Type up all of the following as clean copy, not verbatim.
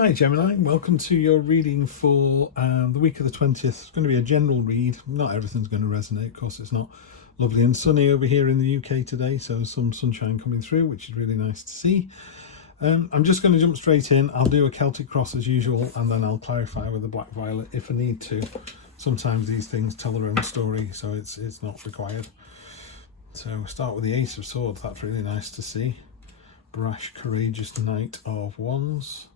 Hi Gemini, welcome to your reading for the week of the 20th. It's going to be a general read. Not everything's going to resonate, of course. It's not lovely and sunny over here in the UK today, so some sunshine coming through, which is really nice to see. I'm just going to jump straight in. I'll do a Celtic cross as usual, and then I'll clarify with the black violet if I need to. Sometimes these things tell their own story, so it's not required. So we'll start with the Ace of Swords. That's really nice to see. Brash, courageous Knight of Wands.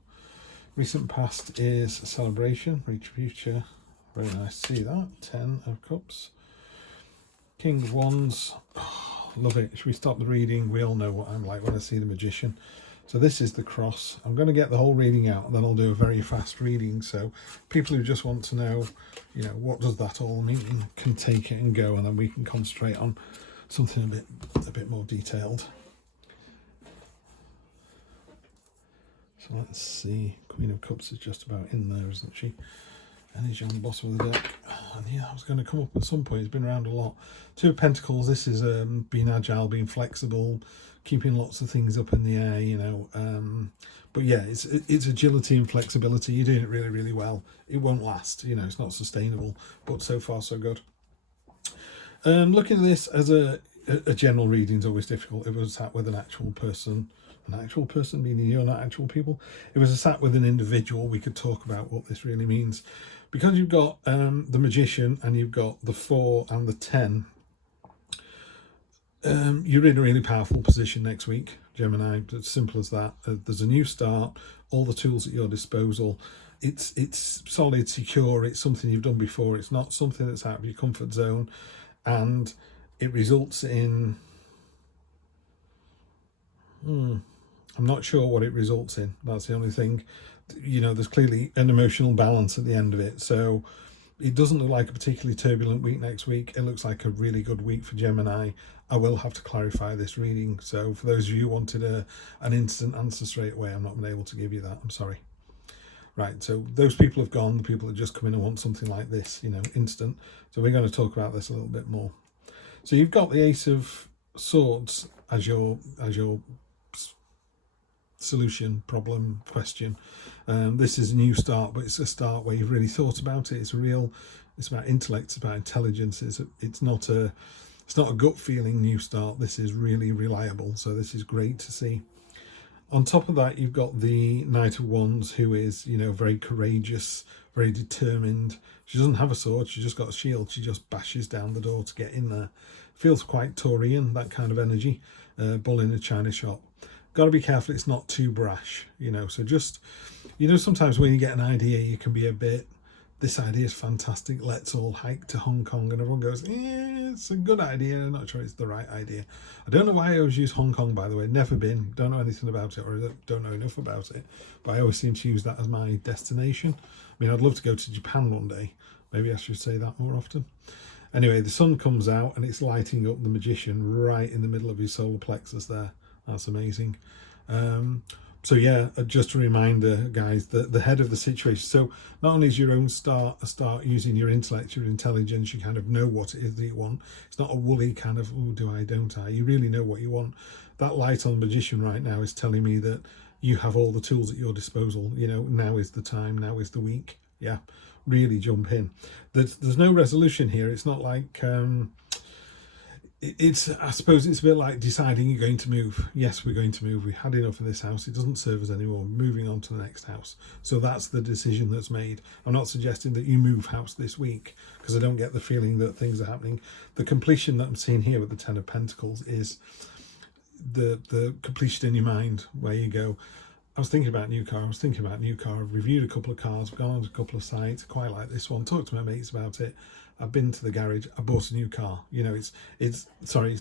Recent past is celebration, reach future. Very nice to see that. 10 of Cups. King of Wands. Oh, love it. Should we stop the reading? We all know what I'm like when I see the Magician. So this is the cross. I'm going to get the whole reading out and then I'll do a very fast reading. So people who just want to know, what does that all mean, can take it and go, and then we can concentrate on something a bit more detailed. So let's see, Queen of Cups is just about in there, isn't she? Energy on the bottom of the deck. And yeah, that was going to come up at some point. It's been around a lot. Two of Pentacles, this is being agile, being flexible, keeping lots of things up in the air, But yeah, it's agility and flexibility. You're doing it really, really well. It won't last, it's not sustainable, but so far so good. Looking at this as a general reading is always difficult. If it was sat with an actual person meaning you're not actual people, if it was sat with an individual, we could talk about what this really means. Because you've got the Magician and you've got the 4 and the 10, you're in a really powerful position next week, Gemini. It's simple as that. There's a new start, all the tools at your disposal. It's solid, secure, it's something you've done before, it's not something that's out of your comfort zone, and it results in I'm not sure what it results in. That's the only thing. There's clearly an emotional balance at the end of it. So it doesn't look like a particularly turbulent week next week. It looks like a really good week for Gemini. I will have to clarify this reading. So for those of you who wanted an instant answer straight away, I'm not been able to give you that. I'm sorry. Right, so those people have gone. The people that just come in and want something like this, instant. So we're going to talk about this a little bit more. So you've got the Ace of Swords as your solution, problem, question. This is a new start, but it's a start where you've really thought about it. It's about intellect, it's about intelligence. It's not a gut feeling new start. This is really reliable, so this is great to see. On top of that, you've got the Knight of Wands, who is very courageous, very determined. She doesn't have a sword, she's just got a shield. She just bashes down the door to get in there. Feels quite Taurian, that kind of energy. Bull in a china shop. Got to be careful it's not too brash, so just, sometimes when you get an idea, you can be a bit, this idea is fantastic, let's all hike to Hong Kong, and everyone goes, it's a good idea, I'm not sure it's the right idea. I don't know why I always use Hong Kong, by the way, never been, don't know anything about it, or don't know enough about it, but I always seem to use that as my destination. I mean, I'd love to go to Japan one day, maybe I should say that more often. Anyway, the sun comes out and it's lighting up the Magician right in the middle of his solar plexus there. That's amazing. So yeah, just a reminder, guys, that the head of the situation. So not only is your own start using your intellect, your intelligence, you kind of know what it is that you want. It's not a woolly kind of, oh, do I, don't I? You really know what you want. That light on Magician right now is telling me that you have all the tools at your disposal. Now is the time, now is the week. Yeah, really jump in. There's no resolution here. It's not like... I suppose it's a bit like deciding you're going to move. Yes, we're going to move. We had enough of this house. It doesn't serve us anymore. We're moving on to the next house. So that's the decision that's made. I'm not suggesting that you move house this week, because I don't get the feeling that things are happening. The completion that I'm seeing here with the 10 of Pentacles is the completion in your mind, where you go, I was thinking about a new car. I've reviewed a couple of cars. I've gone on to a couple of sites. I quite like this one. Talked to my mates about it. I've been to the garage. I bought a new car. It's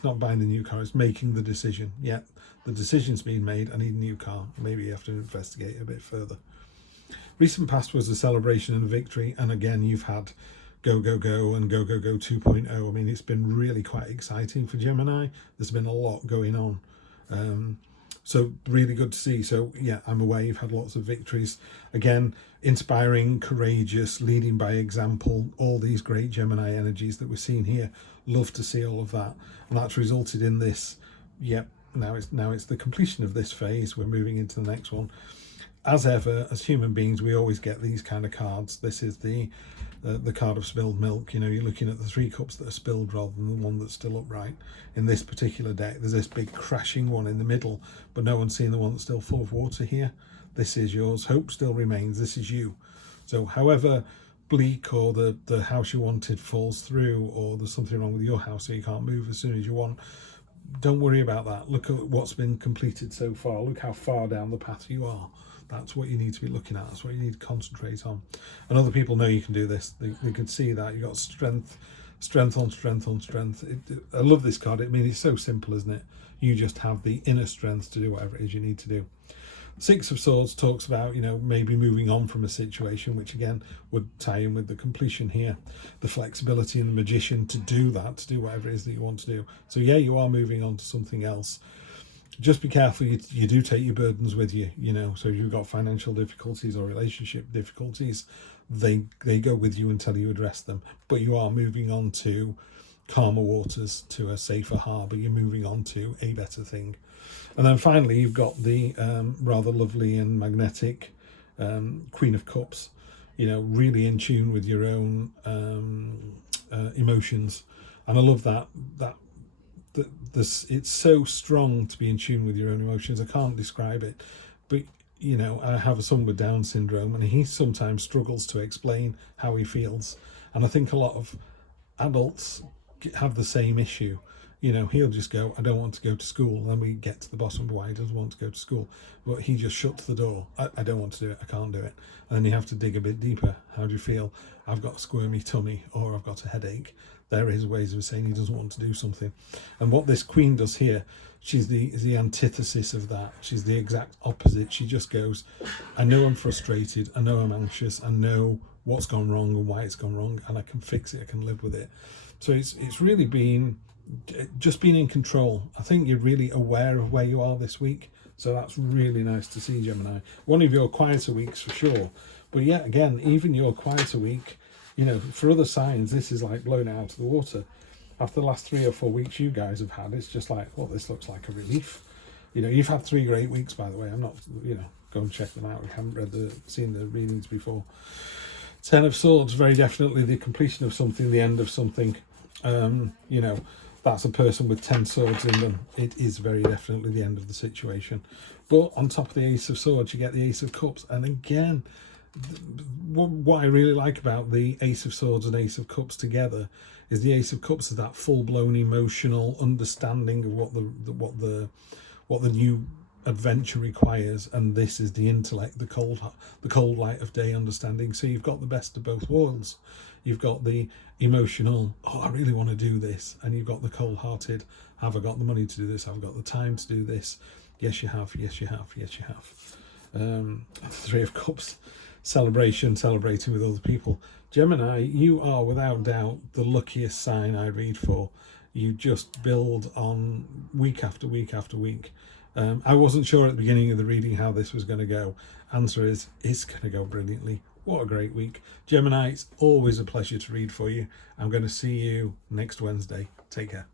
not buying the new car. It's making the decision. Yeah, the decision's been made. I need a new car. Maybe you have to investigate a bit further. Recent past was a celebration and a victory. And again, you've had go, go, go and go, go, go 2.0. I mean, it's been really quite exciting for Gemini. There's been a lot going on. So really good to see. So yeah, I'm aware you've had lots of victories. Again, inspiring, courageous, leading by example, all these great Gemini energies that we're seeing here. Love to see all of that. And that's resulted in this. Yep, now it's the completion of this phase. We're moving into the next one. as ever, as human beings, we always get these kind of cards. This is the card of spilled milk. You're looking at the 3 cups that are spilled rather than the one that's still upright. In this particular deck, there's this big crashing one in the middle, but no one's seen the one that's still full of water here. This is yours. Hope still remains. This is you. So however bleak or the house you wanted falls through, or there's something wrong with your house so you can't move as soon as you want, don't worry about that. Look at what's been completed so far. Look how far down the path you are. That's what you need to be looking at. That's what you need to concentrate on. And other people know you can do this. They can see that you've got strength on strength on strength. I love this card. It's so simple, isn't it? You just have the inner strength to do whatever it is you need to do. 6 of Swords talks about, maybe moving on from a situation, which again would tie in with the completion here. The flexibility and the Magician to do that, to do whatever it is that you want to do. So yeah, you are moving on to something else. Just be careful, you do take your burdens with you, so if you've got financial difficulties or relationship difficulties, they go with you until you address them. But you are moving on to calmer waters, to a safer harbour. You're moving on to a better thing. And then finally, you've got the rather lovely and magnetic Queen of Cups, really in tune with your own emotions. And I love that it's so strong to be in tune with your own emotions. I can't describe it, but I have a son with Down syndrome, and he sometimes struggles to explain how he feels. And I think a lot of adults have the same issue. He'll just go, I don't want to go to school. And then we get to the bottom of why he doesn't want to go to school. But he just shuts the door. I don't want to do it. I can't do it. And then you have to dig a bit deeper. How do you feel? I've got a squirmy tummy, or I've got a headache. There are his ways of saying he doesn't want to do something. And what this Queen does here, she's the antithesis of that. She's the exact opposite. She just goes, I know I'm frustrated. I know I'm anxious. I know what's gone wrong and why it's gone wrong. And I can fix it. I can live with it. So it's really been just being in control. I think you're really aware of where you are this week. So that's really nice to see, Gemini. One of your quieter weeks for sure. But yeah, again, even your quieter week, for other signs, this is like blown out of the water. After the last 3 or 4 weeks you guys have had, it's just like, well, this looks like a relief. You've had 3 great weeks, by the way. I'm not, go and check them out. We haven't seen the readings before. 10 of Swords, very definitely the completion of something, the end of something. That's a person with 10 swords in them. It is very definitely the end of the situation. But on top of the Ace of Swords, you get the Ace of Cups. And again, what I really like about the Ace of Swords and Ace of Cups together is the Ace of Cups is that full-blown emotional understanding of what the new adventure requires, and this is the intellect, the cold light of day understanding. So you've got the best of both worlds. You've got the emotional, I really want to do this, and you've got the cold-hearted, have I got the money to do this? Have I got the time to do this? Yes, you have. Yes, you have. Yes, you have. 3 of Cups, celebrating with other people. Gemini, you are without doubt the luckiest sign I read for. You just build on week after week after week. I wasn't sure at the beginning of the reading how this was going to go. Answer is, it's going to go brilliantly. What a great week. Gemini, it's always a pleasure to read for you. I'm going to see you next Wednesday. Take care.